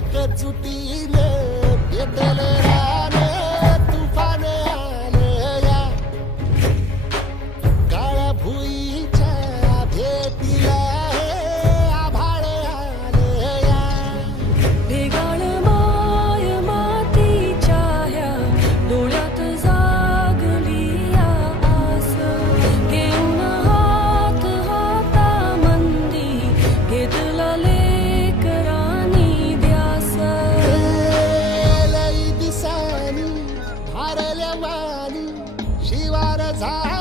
एकजुटीने पेटल रान भारल्या वाली शिवार झा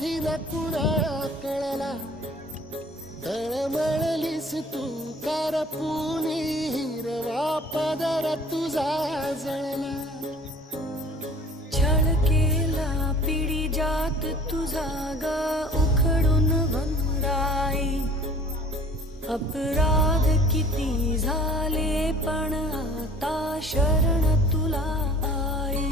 आधीला कुणा कळला? तळमळलीस तू कार पुणी हिरवा पदर तुझा जळला. छळ केला पिढी जात तुझा ग उखडून वनराई अपराध किती झाले पण आता शरण तुला आई.